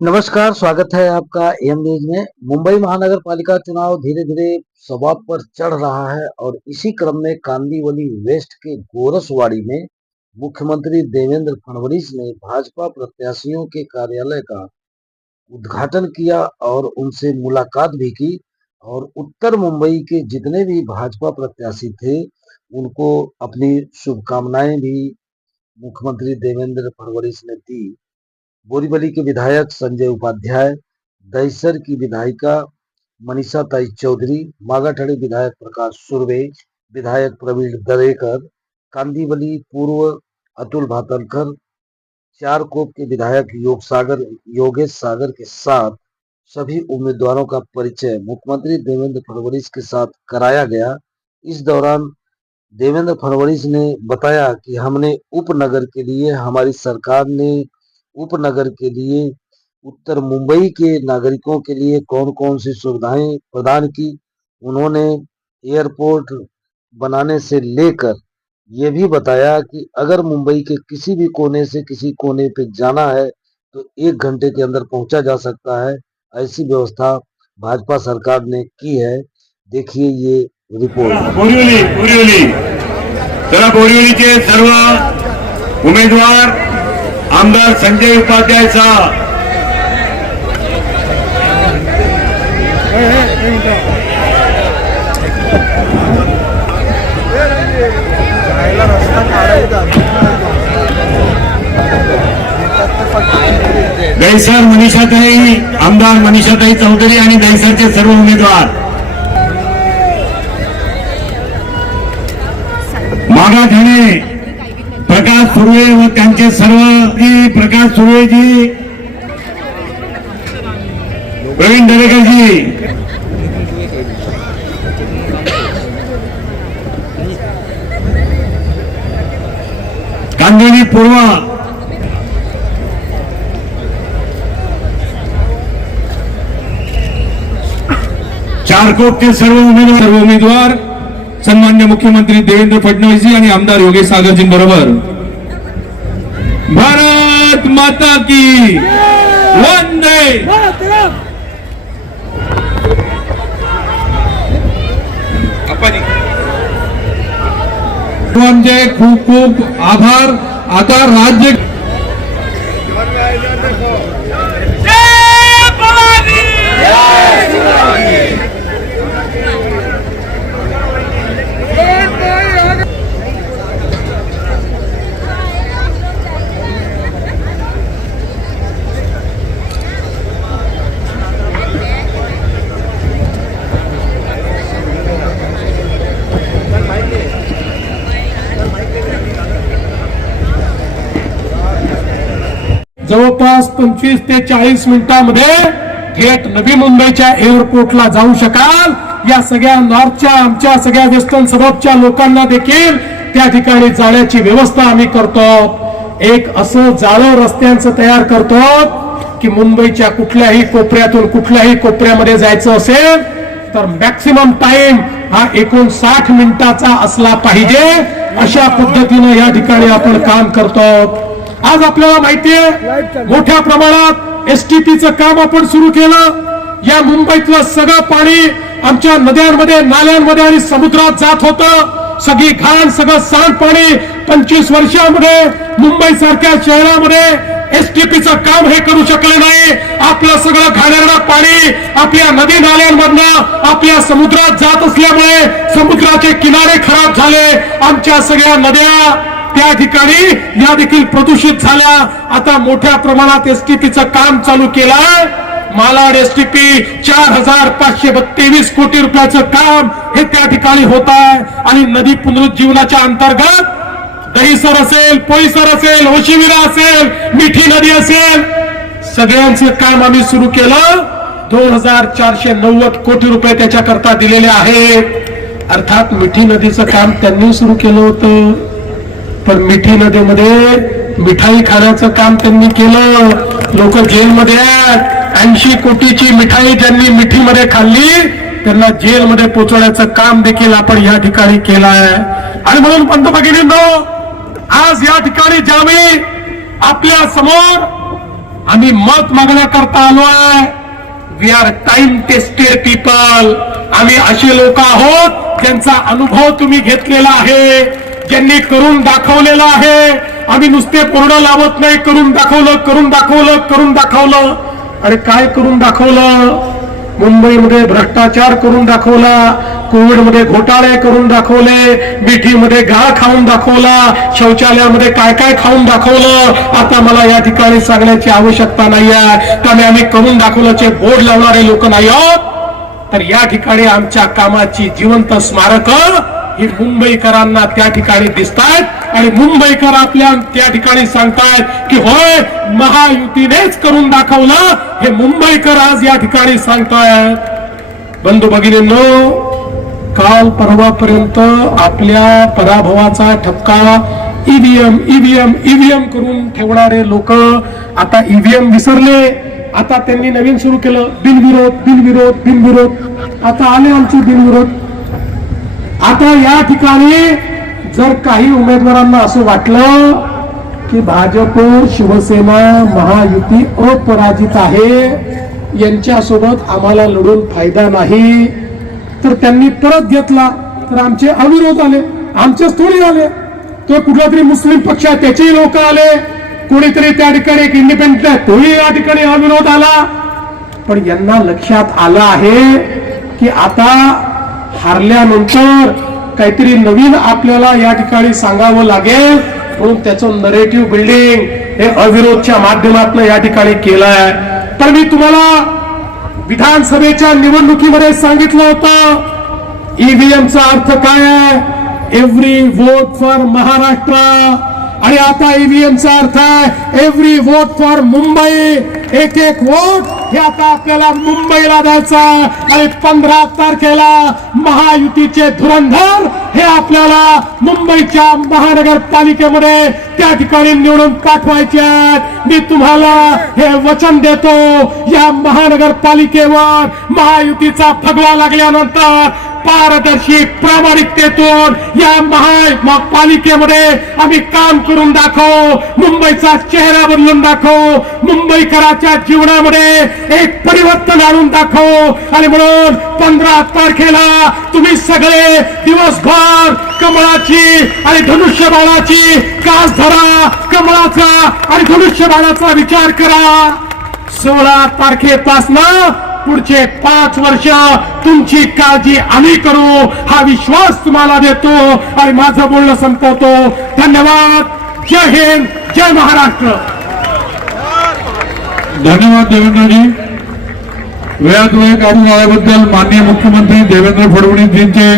नमस्कार, स्वागत है आपका एम न्यूज में। मुंबई महानगर पालिका चुनाव धीरे धीरे समाप्त पर चढ़ रहा है और इसी क्रम में कांदिवली वेस्ट के गोरसवाड़ी में मुख्यमंत्री देवेंद्र फडणवीस ने भाजपा प्रत्याशियों के कार्यालय का उद्घाटन किया और उनसे मुलाकात भी की और उत्तर मुंबई के जितने भी भाजपा प्रत्याशी थे उनको अपनी शुभकामनाएं भी मुख्यमंत्री देवेंद्र फडणवीस ने दी। बोरीवली के विधायक संजय उपाध्याय, दहिसर की विधायिका मनीषा ताई चौधरी, मागाठड़ी विधायक प्रकाश सुर्वे, विधायक प्रवीण दरेकर, कांदिवली पूर्व अतुल भातलकर, चारकोप के विधायक योगेश सागर के साथ सभी उम्मीदवारों का परिचय मुख्यमंत्री देवेंद्र फडणवीस के साथ कराया गया। इस दौरान देवेंद्र फडणवीस ने बताया कि हमने उपनगर के लिए, हमारी सरकार ने उपनगर के लिए उत्तर मुंबई के नागरिकों के लिए कौन कौन सी सुविधाएं प्रदान की। उन्होंने एयरपोर्ट बनाने से लेकर ये भी बताया कि अगर मुंबई के किसी भी कोने से किसी कोने पे जाना है तो 1 घंटे के अंदर पहुंचा जा सकता है। ऐसी व्यवस्था भाजपा सरकार ने की है। देखिए ये रिपोर्ट। बोरिवली चला, बोरिवलीचे सर्व उमेदवार आमदार संजय उपाध्याय साहब, दहिसर मनीषाताई, आमदार मनीषाताई चौधरी आणि दहिसरचे सर्व उमेदवार, मागाठाणे प्रकाश सुर्वे व त्यांचे सर्व प्रकाश सुर्वेजी, प्रवीण दरेकरजी, कांदिवली पूर्व चारकोप के सर्व उमेदवार सन्मान्य मुख्यमंत्री देवेंद्र फडणवीस जी आणि आमदार योगेश सागरजी बरोबर। भारत माता की वंदे मातरम। आमचे खूप खूप आभार। आता राज्य जवळपास 25 ते 40 मिनिटांमध्ये थेट नवी मुंबईच्या एअरपोर्टला जाऊ शकाल। या सगळ्या नॉर्थच्या, आमच्या सगळ्या वेस्टर्न सबअर्बच्या लोकांना देखील त्या ठिकाणी जाण्याची व्यवस्था आम्ही करतो। एक असं जाळं रस्त्यांचं तयार करतो की मुंबईच्या कुठल्याही कोपऱ्यातून कुठल्याही कोपऱ्यामध्ये जायचं असेल तर मॅक्सिमम टाइम हा 59 मिनिटाचा असला पाहिजे। अशा पद्धतीने या ठिकाणी आपण काम करतो। आज आपल्याला माहिती आहे मोठ्या प्रमाणात एसटीपीचं काम आपण सुरू केलं। या मुंबईतलं सगळं पाणी आमच्या नद्यांमध्ये, नाल्यांमध्ये आणि समुद्रात जात होतं। सगळी घाण, सगळं सांडपाणी 25 वर्षांमध्ये मुंबई सारख्या शहरामध्ये एसटीपीचं काम हे करू शकले नाही। आपलं सगळं घाणेरडं पाणी आपल्या नदी नाल्यांमधनं आपल्या समुद्रात जात असल्यामुळे समुद्राचे किनारे खराब झाले। आमच्या सगळ्या नद्या त्या ठिकाणी या देखील प्रदूषित झाल्या। आता मोठ्या प्रमाणात एसटीपीचं काम चालू केलंय। मालाड एसटीपी 4523 कोटी रुपयाचं काम हे त्या ठिकाणी होत आहे। आणि नदी पुनरुज्जीवनाच्या अंतर्गत दहिसर असेल, पोईसर असेल, ओशिविरा असेल, मिठी नदी असेल, सगळ्यांचं काम आम्ही सुरू केलं। 2490 कोटी रुपये त्याच्याकरता दिलेले आहेत। अर्थात मिठी नदीचं काम त्यांनी सुरू केलं होतं, पण मिठी नदीमध्ये मिठाई खाण्याचं काम त्यांनी केलं। लोक जेलमध्ये आहेत। 80 कोटीची मिठाई ज्यांनी मिठीमध्ये खाल्ली त्यांना जेलमध्ये पोहोचवण्याचं काम देखील आपण या ठिकाणी केलं आहे। आणि म्हणून पंतप्रधानांनो, आज या ठिकाणी ज्यावेळी आपल्या समोर आम्ही मत मागण्याकरता आलोय. We are time tested people. आम्ही असे लोक आहोत ज्यांचा अनुभव तुम्ही घेतलेला आहे, ज्यांनी करून दाखवलेला आहे. आम्ही नुसते पूर्ण लावत नाही, करून दाखवलं करून दाखवलं करून दाखवलं. आणि काय करून दाखवलं? मुंबईमध्ये भ्रष्टाचार करून दाखवला, कोविडमध्ये घोटाळे करून दाखवले, मिठीमध्ये गाळ खाऊन दाखवला, शौचालयामध्ये काय काय खाऊन दाखवलं. आता मला या ठिकाणी सांगण्याची आवश्यकता नाही आहे, कारण आम्ही करून दाखवल्याचे बोर्ड लावणारे लोक नाही आहोत. तर या ठिकाणी आमच्या कामाची जिवंत स्मारक ही मुंबईकरांना त्या ठिकाणी दिसतायत आणि मुंबईकर आपल्या त्या ठिकाणी सांगतायत की होय, महायुतीनेच करून दाखवलं. हे मुंबईकर आज या ठिकाणी सांगतायत. बंधू भगिनींनो, काल परवापर्यंत आपल्या पराभवाचा ठपका ईव्हीएम ईव्हीएम ईव्हीएम करून ठेवणारे लोक आता ईव्हीएम विसरले. आता त्यांनी नवीन सुरू केलं, बिनविरोध बिनविरोध बिनविरोध. आता आले आमचे बिनविरोध. आता या ठिकाणी जर काही उमेदवारांना असं वाटलं की भाजप शिवसेना महायुती अपराजित आहे, यांच्यासोबत आम्हाला लढून फायदा नाही, तर त्यांनी परत घेतला. तर आमचे अविरोध आले, आमचेच थोडी आले. तो कुठला तरी मुस्लिम पक्ष आहे त्याचेही लोक आले, कोणीतरी त्या ठिकाणी एक इंडिपेंडंट आहे तोही या ठिकाणी अविरोध आला. पण यांना लक्षात आलं आहे की आता हारल्यानंतर काहीतरी नवीन आपल्याला या ठिकाणी सांगावं लागेल, म्हणून त्याचं नरेटिव्ह बिल्डिंग हे अविरोधच्या माध्यमातून या ठिकाणी केलंय. तर मी तुम्हाला विधानसभेच्या निवडणुकीमध्ये सांगितलं होतं, ईव्हीएमचा अर्थ काय आहे? Every vote for Maharashtra. आणि आता ईव्हीएमचा अर्थ आहे एव्हरी वोट फॉर मुंबई. एक एक वोट हे आता आपल्याला मुंबईला द्यायचा. आणि 15 तारखेला महायुतीचे धुरंधर हे आपल्याला मुंबईच्या महानगरपालिकेमध्ये त्या ठिकाणी निवडून पाठवायचे आहेत. मी तुम्हाला हे वचन देतो, या महानगरपालिकेवर महायुतीचा फगवा लागल्यानंतर पारदर्शी प्रामाणिकतेतून या महापालिकेमध्ये आम्ही काम करून दाखवू, मुंबईचा चेहरा बदलून दाखवू, मुंबईकराच्या जीवनामध्ये एक परिवर्तन आणून दाखवू. आणि म्हणून 15 तारखेला तुम्ही सगळे दिवसभर कमळाची आणि धनुष्यबाणाची कास धरा, कमळाचा आणि धनुष्यबाणाचा विचार करा. 16 तारखेपासून पुढचे 5 वर्ष तुमची काळजी आम्ही करू, हा विश्वास तुम्हाला देतो. आणि माझं बोलणं संपवतो. धन्यवाद. जय हिंद, जय महाराष्ट्र. धन्यवाद देवेंद्रजी. वेळात वेळ काढून आल्याबद्दल माननीय मुख्यमंत्री देवेंद्र फडणवीसजींचे